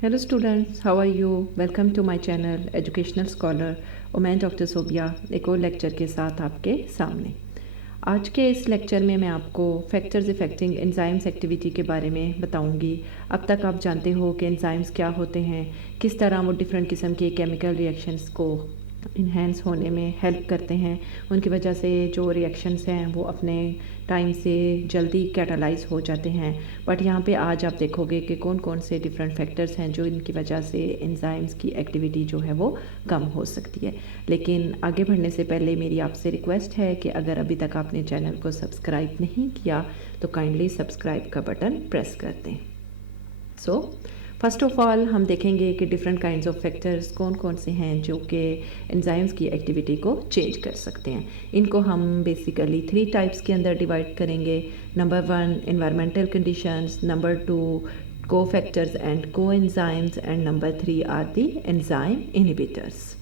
Hello students, how are you? Welcome to my channel Educational Scholar और मैं doctor Sobia एक और लेक्चर के साथ आपके सामने। आज के इस लेक्चर में मैं आपको फैक्टर्स इफेक्टिंग एंजाइम्स एक्टिविटी के बारे में बताऊंगी। अब तक आप जानते हो कि एंजाइम्स क्या होते हैं, किस तरह वो डिफरेंट किस्म के केमिकल रिएक्शंस को इन्हेंस होने में हेल्प करते हैं, उनकी वजह से जो रिएक्शंस हैं वो अपने टाइम से जल्दी कैटालाइज हो जाते हैं। बट यहाँ पे आज आप देखोगे कि कौन कौन से डिफरेंट फैक्टर्स हैं जो इनकी वजह से एंजाइम्स की एक्टिविटी जो है वो कम हो सकती है। लेकिन आगे बढ़ने से पहले मेरी आपसे रिक्वेस्ट है कि अगर अभी तक आपने चैनल को सब्सक्राइब नहीं किया तो काइंडली सब्सक्राइब का बटन प्रेस कर दें। सो फर्स्ट ऑफ ऑल हम देखेंगे कि डिफरेंट काइंड्स ऑफ फैक्टर्स कौन कौन से हैं जो कि एंजाइम्स की एक्टिविटी को चेंज कर सकते हैं। इनको हम बेसिकली 3 टाइप्स के अंदर डिवाइड करेंगे। नंबर 1 एनवायरमेंटल कंडीशंस, नंबर 2 को फैक्टर्स एंड को enzymes and number 3 are the enzyme inhibitors.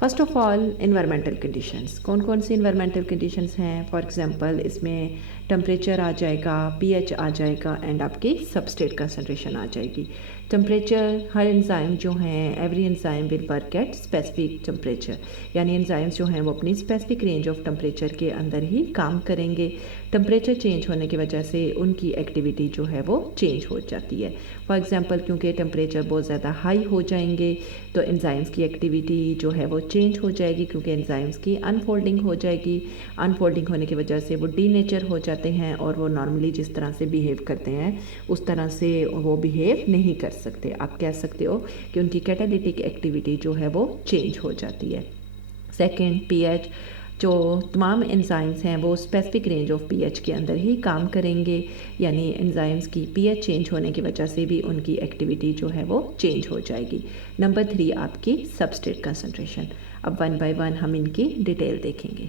First of all environmental conditions, कौन कौन सी एनवायरमेंटल कंडीशंस हैं। फॉर एग्जांपल इसमें टेम्परेचर आ जाएगा, पीएच आ जाएगा एंड आपकी सबस्ट्रेट कंसंट्रेशन आ जाएगी। टेम्परेचर, हर एंजाइम जो हैं every enzyme will work at specific temperature, यानी एंजाइम्स जो हैं वो अपनी स्पेसिफिक रेंज ऑफ टेम्परेचर के अंदर ही काम करेंगे। टेम्परेचर चेंज होने की वजह से उनकी एक्टिविटी जो है वो चेंज हो जाती है। फॉर एग्जांपल क्योंकि टेम्परेचर बहुत ज़्यादा हाई हो जाएंगे तो एंजाइम्स की एक्टिविटी जो है वो चेंज हो जाएगी, क्योंकि एंजाइम्स की अनफोल्डिंग हो जाएगी। अनफोल्डिंग होने की वजह से वो डीनेचर हो जाते हैं और वो नॉर्मली जिस तरह से बिहेव करते हैं उस तरह से वो बिहेव नहीं कर सकते। आप कह सकते हो कि उनकी कैटालिटिक एक्टिविटी जो है वो चेंज हो जाती है। सेकेंड, पीएच, जो तमाम एंजाइम्स हैं वो स्पेसिफिक रेंज ऑफ पीएच के अंदर ही काम करेंगे, यानी एंजाइम्स की पीएच चेंज होने की वजह से भी उनकी एक्टिविटी जो है वो चेंज हो जाएगी। नंबर 3 आपकी सबस्ट्रेट कंसंट्रेशन। अब वन बाय वन हम इनकी डिटेल देखेंगे।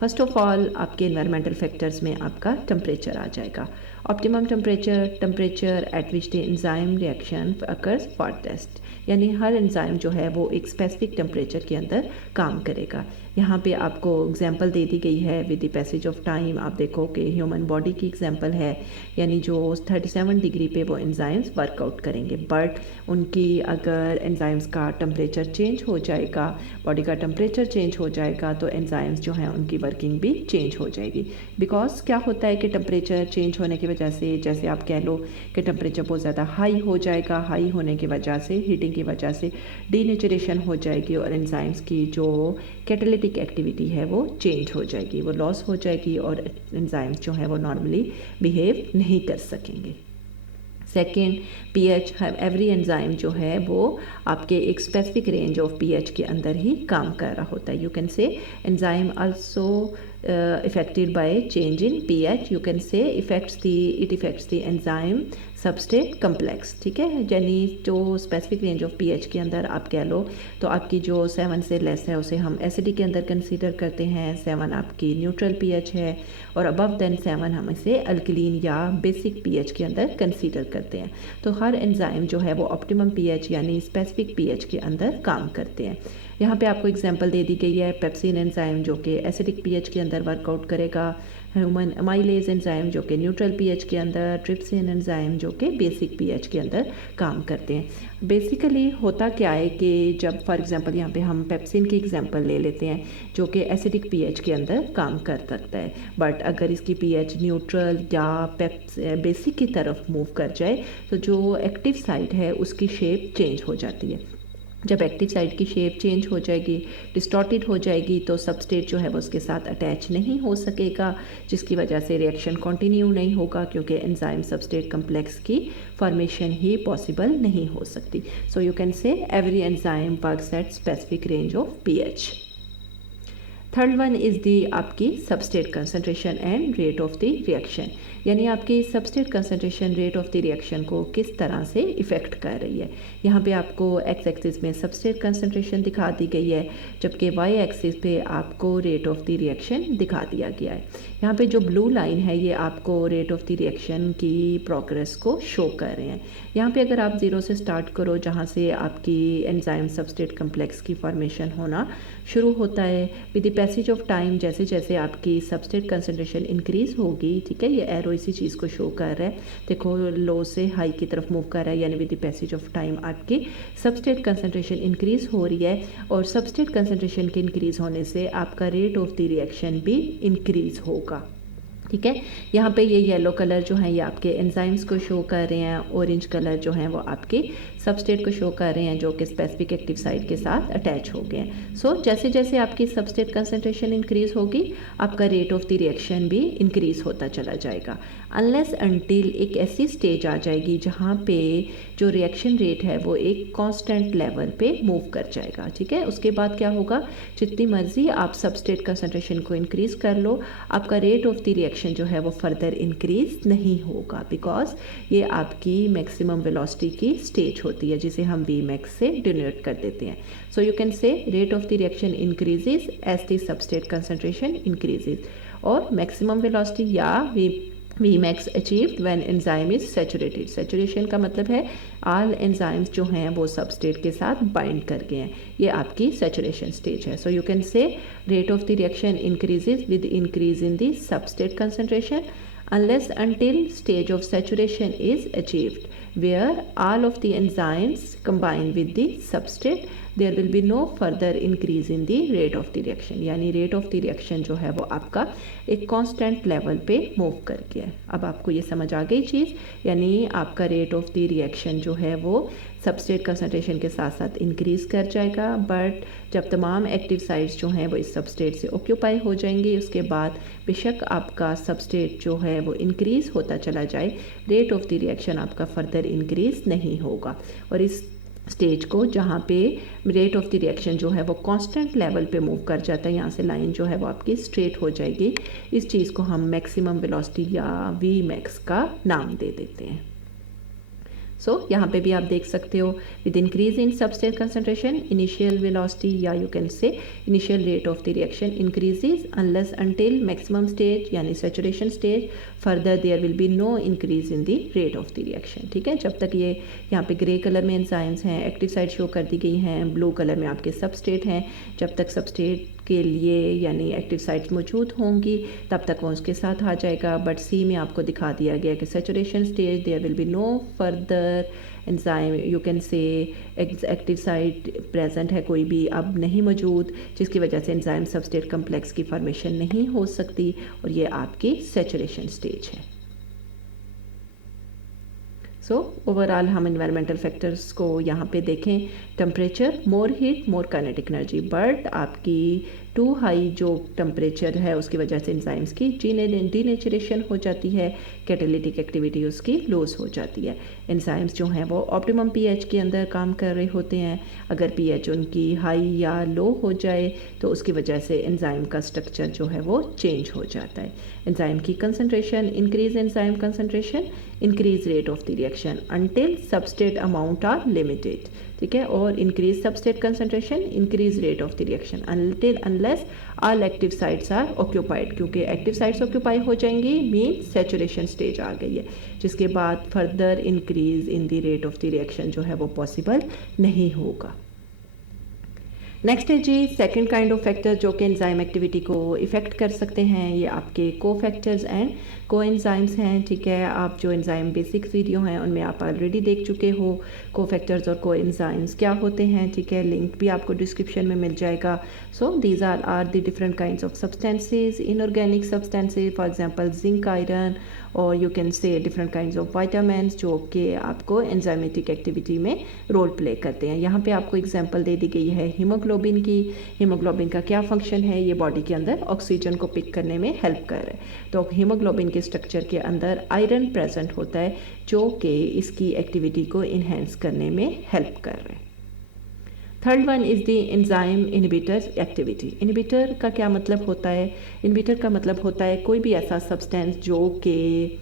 फर्स्ट ऑफ ऑल आपके एनवायरमेंटल फैक्टर्स में आपका टेम्परेचर आ जाएगा। Optimum temperature, temperature at which the enzyme reaction occurs fastest, यानी हर एंजाइम जो है वो एक स्पेसिफिक टेम्परेचर के अंदर काम करेगा। यहाँ पे आपको एग्जांपल दे दी गई है with the passage of time. आप देखो कि ह्यूमन बॉडी की एग्जांपल है, यानी जो 37 डिग्री पे वो एंजाइम्स वर्कआउट करेंगे, बट उनकी अगर एंजाइम्स का टेम्परेचर चेंज हो जाएगा, बॉडी का टेम्परेचर चेंज हो जाएगा तो एंजाइम्स जो हैं उनकी वर्किंग भी चेंज हो जाएगी। बिकॉज क्या होता है कि टेम्परेचर चेंज होने की वजह से, जैसे आप कह लो कि टेम्परेचर बहुत ज़्यादा हाई हो जाएगा, हाई होने की वजह से, हीटिंग की वजह से डीनेचरेशन हो जाएगी और एंजाइम्स की जो कैटालिटिक एक्टिविटी है वो चेंज हो जाएगी, वो लॉस हो जाएगी और एंजाइम्स जो है वो नॉर्मली बिहेव नहीं कर सकेंगे। सेकेंड, पीएच, एवरी एंजाइम जो है वो आपके एक स्पेसिफिक रेंज ऑफ पीएच के अंदर ही काम कर रहा होता है। यू कैन से enzyme also affected by change in pH, you can say it affects the enzyme substrate complex. ठीक है, यानी जो स्पेसिफिक रेंज ऑफ पीएच के अंदर आप कह लो तो आपकी जो 7 से लेस है उसे हम एसिडिक के अंदर कंसीडर करते हैं, 7 आपकी न्यूट्रल पीएच है और अबव देन 7 हम इसे अल्कलीन या बेसिक पीएच के अंदर कंसीडर करते हैं। तो हर एंजाइम जो है वो ऑप्टिमम पीएच यानी स्पेसिफिक पीएच के अंदर काम करते हैं। यहाँ पे आपको एग्जांपल दे दी गई है पेप्सिन एंजाइम जो कि एसिडिक पीएच के अंदर वर्कआउट करेगा, ह्यूमन अमाइलेज एंजाइम जो कि न्यूट्रल पीएच के अंदर, ट्रिप्सिन एंजाइम जो कि बेसिक पीएच के अंदर काम करते हैं। बेसिकली होता क्या है कि जब फॉर एग्जांपल यहाँ पे हम पेप्सिन की एग्जांपल ले लेते हैं जो कि एसिडिक पीएच के अंदर काम कर सकता है, बट अगर इसकी पीएच न्यूट्रल या बेसिक की तरफ मूव कर जाए तो जो एक्टिव साइट है उसकी शेप चेंज हो जाती है। जब एक्टिव साइट की शेप चेंज हो जाएगी, डिस्टॉर्टेड हो जाएगी, तो सबस्ट्रेट जो है वो उसके साथ अटैच नहीं हो सकेगा, जिसकी वजह से रिएक्शन कंटिन्यू नहीं होगा, क्योंकि एंजाइम सबस्ट्रेट कम्प्लेक्स की फॉर्मेशन ही पॉसिबल नहीं हो सकती। So you can say every enzyme works at specific range of pH. Third one is the आपकी substrate concentration and rate of the reaction, यानी आपकी substrate concentration rate of the reaction को किस तरह से इफ़ेक्ट कर रही है। यहाँ पे आपको एक्स एक्सिस में सबस्ट्रेट कंसंट्रेशन दिखा दी गई है, जबकि वाई एक्सिस पे आपको रेट ऑफ द रिएक्शन दिखा दिया गया है। यहाँ पे जो ब्लू लाइन है ये आपको रेट ऑफ द रिएक्शन की प्रोग्रेस को शो कर रहे हैं। यहाँ पे अगर आप ज़ीरो से स्टार्ट करो जहाँ से आपकी एंजाइम सबस्ट्रेट कम्प्लेक्स की फॉर्मेशन होना शुरू होता है, with the passage of time जैसे जैसे आपकी सबस्ट्रेट कंसनट्रेशन इंक्रीज़ होगी, ठीक है, ये एरो इसी चीज़ को शो कर रहा है, देखो लो से हाई की तरफ मूव कर रहा है, यानी with the passage of time आपकी सबस्ट्रेट कंसनट्रेशन इंक्रीज़ हो रही है और सबस्ट्रेट कंसनट्रेशन के इंक्रीज़ होने से आपका रेट ऑफ द रिएक्शन भी इंक्रीज़ होगा। ठीक है, यहाँ पे ये येलो कलर जो है ये आपके एंजाइम्स को शो कर रहे हैं, ऑरेंज कलर जो है वो आपके सबस्ट्रेट को शो कर रहे हैं जो कि स्पेसिफिक एक्टिव साइट के साथ अटैच हो गए हैं। सो जैसे जैसे आपकी सबस्ट्रेट कंसनट्रेशन इंक्रीज़ होगी आपका रेट ऑफ द रिएक्शन भी इंक्रीज़ होता चला जाएगा, अनलेस अनटिल एक ऐसी स्टेज आ जाएगी जहाँ पे जो रिएक्शन रेट है वो एक कांस्टेंट लेवल पे मूव कर जाएगा। ठीक है, उसके बाद क्या होगा, जितनी मर्जी आप सबस्ट्रेट कंसनट्रेशन को इंक्रीज़ कर लो, आपका रेट ऑफ द रिएक्शन जो है वो फर्दर इंक्रीज़ नहीं होगा, बिकॉज ये आपकी मैक्सिमम वेलोसिटी की स्टेज होती है जिसे हम Vmax से डिनोट कर देते हैं। So you can say rate of the reaction increases as the substrate concentration increases, और मैक्सिमम वेलोसिटी या Vmax achieved when enzyme is saturated। saturation का मतलब है all enzymes जो हैं वो substrate के साथ bind कर गए हैं, ये आपकी saturation stage है। so you can say rate of the reaction increases with increase in the substrate concentration unless until stage of saturation is achieved where all of the enzymes combine with the substrate, there will be no further increase in the rate of the reaction, यानी rate of the reaction जो है वो आपका एक constant level पे move कर गया है। अब आपको ये समझ आ गई चीज़, यानी आपका rate of the reaction जो है वो सबस्ट्रेट कंसनट्रेशन के साथ साथ इंक्रीज़ कर जाएगा, बट जब तमाम एक्टिव साइट्स जो हैं वो इस सबस्ट्रेट से ऑक्यूपाई हो जाएंगी उसके बाद बेशक आपका सबस्ट्रेट जो है वो इंक्रीज़ होता चला जाए, रेट ऑफ द रिएक्शन आपका फर्दर इंक्रीज़ नहीं होगा। और इस स्टेज को जहाँ पे रेट ऑफ द रिएक्शन जो है वो कांस्टेंट लेवल पे मूव कर जाता है, यहाँ से लाइन जो है वो आपकी स्ट्रेट हो जाएगी, इस चीज़ को हम मैक्सिमम वेलोसिटी या Vmax का नाम दे देते हैं। सो यहाँ पे भी आप देख सकते हो with increase in substrate concentration initial velocity या you can say initial rate of the reaction increases unless until maximum stage यानी saturation stage, further there will be no increase in the rate of the reaction. ठीक है, जब तक ये यहाँ पे grey colour में एंजाइम्स हैं, एक्टिव साइट शो कर दी गई हैं, ब्लू कलर में आपके सबस्ट्रेट हैं, जब तक सबस्ट्रेट के लिए यानी एक्टिव साइट्स मौजूद होंगी तब तक वो उसके साथ आ जाएगा। बट सी में आपको दिखा दिया गया कि saturation stage there will be no further enzyme, you can say active site present है कोई भी अब नहीं मौजूद, जिसकी वजह से एंजाइम सबस्ट्रेट कम्प्लेक्स की फॉर्मेशन नहीं हो सकती और ये आपकी सैचुरेशन स्टेज है। सो ओवरऑल हम इन्वायरमेंटल फैक्टर्स को यहाँ पे देखें, temperature, more heat, more kinetic energy, but आपकी टू हाई जो टेम्परेचर है उसकी वजह से एंजाइम्स की डीनेचुरेशन हो जाती है, कैटालिटिक एक्टिविटी उसकी लॉस हो जाती है। एंजाइम्स जो हैं वो ऑप्टिमम पीएच के अंदर काम कर रहे होते हैं, अगर पीएच उनकी हाई या लो हो जाए तो उसकी वजह से एंजाइम का स्ट्रक्चर जो है वो चेंज हो जाता है। एंजाइम की concentration, increase enzyme concentration, increase rate of the reaction until substrate amount are limited. ठीक है, और increase substrate concentration, increase rate of the reaction until unless all active sites are occupied, क्योंकि active sites occupied हो जाएंगी mean saturation stage आ गई है, जिसके बाद further increase in the rate of the reaction जो है वो पॉसिबल नहीं होगा। नेक्स्ट है जी सेकंड काइंड ऑफ फैक्टर जो कि एंजाइम एक्टिविटी को इफ़ेक्ट कर सकते हैं, ये आपके को फैक्टर्स एंड को एंजाइम्स हैं। ठीक है, आप जो एंजाइम बेसिक वीडियो हैं उनमें आप ऑलरेडी देख चुके हो को फैक्टर्स और को एंजाइम्स क्या होते हैं। ठीक है, लिंक भी आपको डिस्क्रिप्शन में मिल जाएगा। So these are the different kinds of substances, inorganic substances for example zinc, iron, और you can say different kinds of vitamins जो कि आपको एंजाइमेटिक एक्टिविटी में रोल प्ले करते हैं। यहाँ पे आपको एग्जांपल दे दी गई है हीमोग्लोबिन की। हीमोग्लोबिन का क्या फंक्शन है, ये बॉडी के अंदर ऑक्सीजन को पिक करने में हेल्प कर रहा है। तो हीमोग्लोबिन के स्ट्रक्चर के अंदर आयरन प्रेजेंट होता है जो कि इसकी एक्टिविटी को इन्हेंस करने में हेल्प कर रहा है। Third one is the enzyme inhibitor activity. Inhibitor का क्या मतलब होता है? इनहिबिटर का मतलब होता है कोई भी ऐसा सब्सटेंस जो कि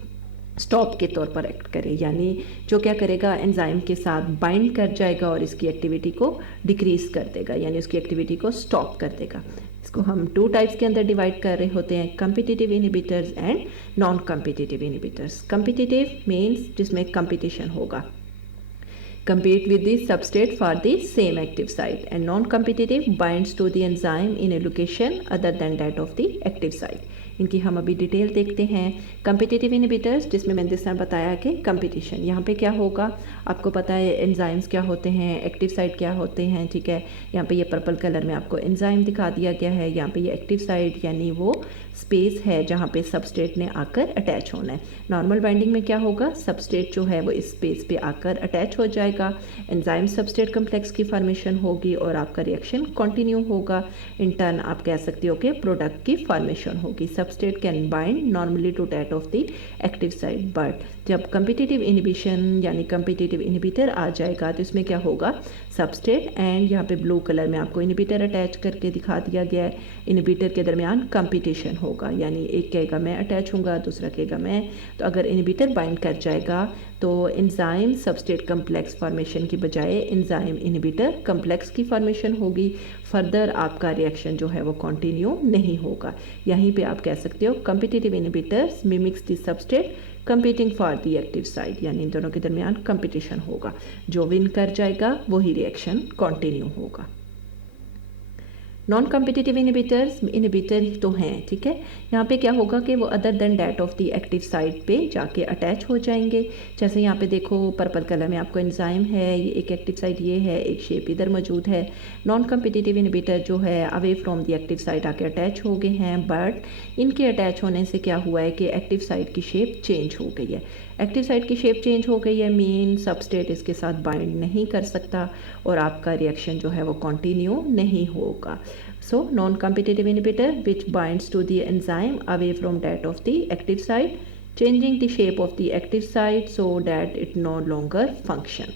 स्टॉप के तौर पर एक्ट करे, यानी जो क्या करेगा एंजाइम के साथ बाइंड कर जाएगा और इसकी एक्टिविटी को डिक्रीज कर देगा, यानी उसकी एक्टिविटी को स्टॉप कर देगा। इसको हम 2 टाइप्स के अंदर डिवाइड कर रहे होते हैं, competitive inhibitors and non competitive inhibitors. Competitive means जिसमें कंपटीशन होगा, compete with the substrate for the same active site, and non-competitive binds to the enzyme in a location other than that of the active site। इनकी हम अभी detail देखते हैं। Competitive inhibitors जिसमें मैंने जिस तरह बताया कि कंपटीशन, यहाँ पे क्या होगा, आपको पता है एंजाइम्स क्या होते हैं, एक्टिव साइट क्या होते हैं, ठीक है। यहाँ पे ये पर्पल कलर में आपको एंजाइम दिखा दिया गया है, यहाँ पे ये एक्टिव साइट यानी वो स्पेस है जहाँ पे सबस्ट्रेट ने आकर अटैच होना है। नॉर्मल बाइंडिंग में क्या होगा, सबस्ट्रेट जो है वो इस स्पेस पे आकर अटैच हो जाएगा, एंजाइम सबस्ट्रेट कम्प्लेक्स की फॉर्मेशन होगी और आपका रिएक्शन कंटिन्यू होगा। इन टर्न आप कह सकते हो कि प्रोडक्ट की फॉर्मेशन होगी। Substrate can bind normally to that of the active site, but जब कम्पिटिटिव इनहिबिशन यानी कम्पिटिटिव इनहिबिटर आ जाएगा तो इसमें क्या होगा, सबस्ट्रेट एंड यहाँ पे ब्लू कलर में आपको इनहिबिटर अटैच करके दिखा दिया गया है। इनहिबिटर के दरमियान कंपटीशन होगा, यानी एक कहेगा मैं अटैच होऊंगा, दूसरा कहेगा मैं। तो अगर इनहिबिटर बाइंड कर जाएगा तो एंजाइम सबस्ट्रेट कम्प्लेक्स फॉर्मेशन की बजाय एंजाइम इनहिबिटर कम्प्लेक्स की फॉर्मेशन होगी। फर्दर आपका रिएक्शन जो है वो कंटिन्यू नहीं होगा। यहीं पे आप कह सकते हो competitive inhibitors mimics the substrate competing for the active site, यानी इन दोनों के दरमियान कंपटीशन होगा, जो विन कर जाएगा वही रिएक्शन कंटिन्यू होगा। नॉन कम्पिटिटिव इनहिबिटर्स इनहिबिटर तो हैं, ठीक है। यहाँ पे क्या होगा कि वो other than that of the active site पे जाके अटैच हो जाएंगे। जैसे यहाँ पे देखो पर्पल कलर में आपको एंजाइम है, ये एक एक्टिव साइट ये है, एक शेप इधर मौजूद है। नॉन कम्पिटिटिव इनहिबिटर जो है away from the active site आके अटैच हो गए हैं, बट इनके अटैच होने से क्या हुआ है कि एक्टिव साइट की शेप चेंज हो गई है। एक्टिव साइट की शेप चेंज हो गई है मीन सबस्ट्रेट इसके साथ बाइंड नहीं कर सकता और आपका रिएक्शन जो है वो कंटिन्यू नहीं होगा। So non competitive inhibitor which binds to the enzyme away from that of the active site, changing the shape of the active site so that it no longer function.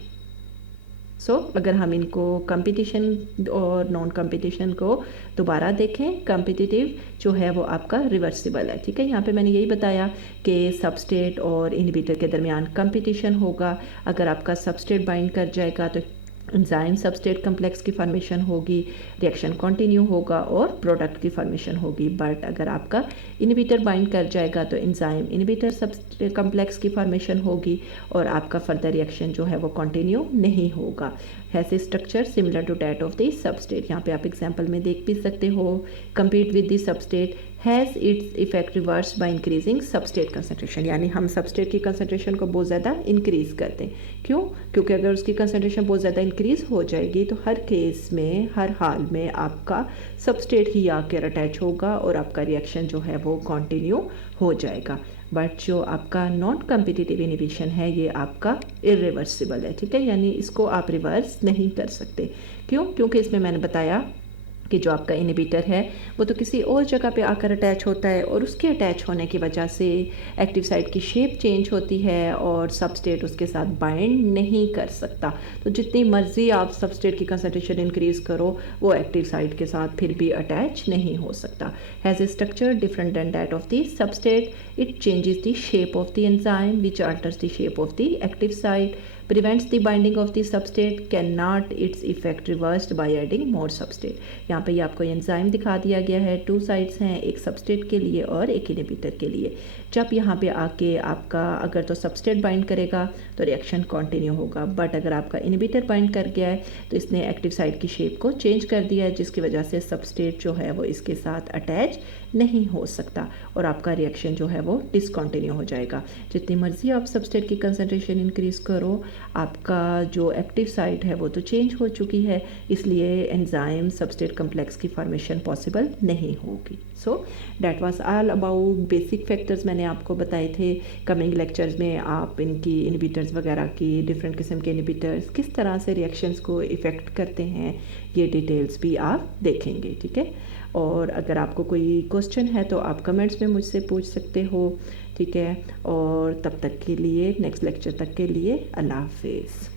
So अगर हम इनको competition और non competition को दोबारा देखें, competitive जो है वो आपका रिवर्सिबल है, ठीक है। यहाँ पे मैंने यही बताया कि सबस्ट्रेट और इनहिबिटर के दरमियान कंपटीशन होगा। अगर आपका सबस्ट्रेट बाइंड कर जाएगा तो एंजाइम सबस्ट्रेट कम्प्लेक्स की फॉर्मेशन होगी, रिएक्शन कंटिन्यू होगा और प्रोडक्ट की फॉर्मेशन होगी। बट अगर आपका इनहिबिटर बाइंड कर जाएगा तो एंजाइम इनहिबिटर सबस्ट्रेट कम्प्लेक्स की फॉर्मेशन होगी और आपका फर्दर रिएक्शन जो है वो कंटिन्यू नहीं होगा। Has a structure similar to that of the substrate. यहाँ पे आप एग्जांपल में देख भी सकते हो, compete with the substrate has its effect reversed by increasing substrate concentration, यानी हम सबस्ट्रेट की कंसनट्रेशन को बहुत ज़्यादा इंक्रीज करते हैं। क्यों? क्योंकि अगर उसकी कंसनट्रेशन बहुत ज़्यादा इंक्रीज हो जाएगी तो हर केस में हर हाल में आपका सबस्ट्रेट ही आकर अटैच होगा और आपका रिएक्शन जो है वो कंटिन्यू हो जाएगा। बट जो आपका नॉन कम्पिटिटिव इनहिबिशन है ये आपका इरिवर्सिबल है, ठीक है, यानी इसको आप रिवर्स नहीं कर सकते। क्यों? क्योंकि इसमें मैंने बताया कि जो आपका इनहिबिटर है वो तो किसी और जगह पे आकर अटैच होता है और उसके अटैच होने की वजह से एक्टिव साइट की शेप चेंज होती है और सबस्ट्रेट उसके साथ बाइंड नहीं कर सकता। तो जितनी मर्जी आप सबस्ट्रेट की कंसंट्रेशन इंक्रीज करो वो एक्टिव साइट के साथ फिर भी अटैच नहीं हो सकता। Has a structure different than that of the substrate, it changes the shape of the enzyme which altars the shape of the active site, prevents the binding of the substrate, cannot its effect reversed by adding more substrate। यहाँ पे ये आपको enzyme दिखा दिया गया है, 2 sides हैं, एक सबस्ट्रेट के लिए और एक इनहिबिटर के लिए। जब यहाँ पे आके आपका अगर तो सबस्ट्रेट बाइंड करेगा तो रिएक्शन कंटिन्यू होगा, बट अगर आपका इनहिबिटर बाइंड कर गया है तो इसने एक्टिव साइट की शेप को चेंज कर दिया है जिसकी वजह से सबस्ट्रेट जो है वो इसके साथ अटैच नहीं हो सकता और आपका रिएक्शन जो है वो डिसकंटिन्यू हो जाएगा। जितनी मर्जी आप सबस्ट्रेट की कंसंट्रेशन इंक्रीज करो आपका जो एक्टिव साइट है वो तो चेंज हो चुकी है, इसलिए एंजाइम सबस्ट्रेट कम्प्लेक्स की फॉर्मेशन पॉसिबल नहीं होगी। So that was all about basic factors मैंने आपको बताए थे। कमिंग लेक्चर्स में आप इनकी इनहिबिटर्स वगैरह की डिफरेंट किस्म के इनहिबिटर्स किस तरह से रिएक्शंस को इफ़ेक्ट करते हैं ये डिटेल्स भी आप देखेंगे, ठीक है। और अगर आपको कोई क्वेश्चन है तो आप कमेंट्स में मुझसे पूछ सकते हो, ठीक है। और तब तक के लिए नेक्स्ट लेक्चर तक के लिए अल्लाह हाफिज़।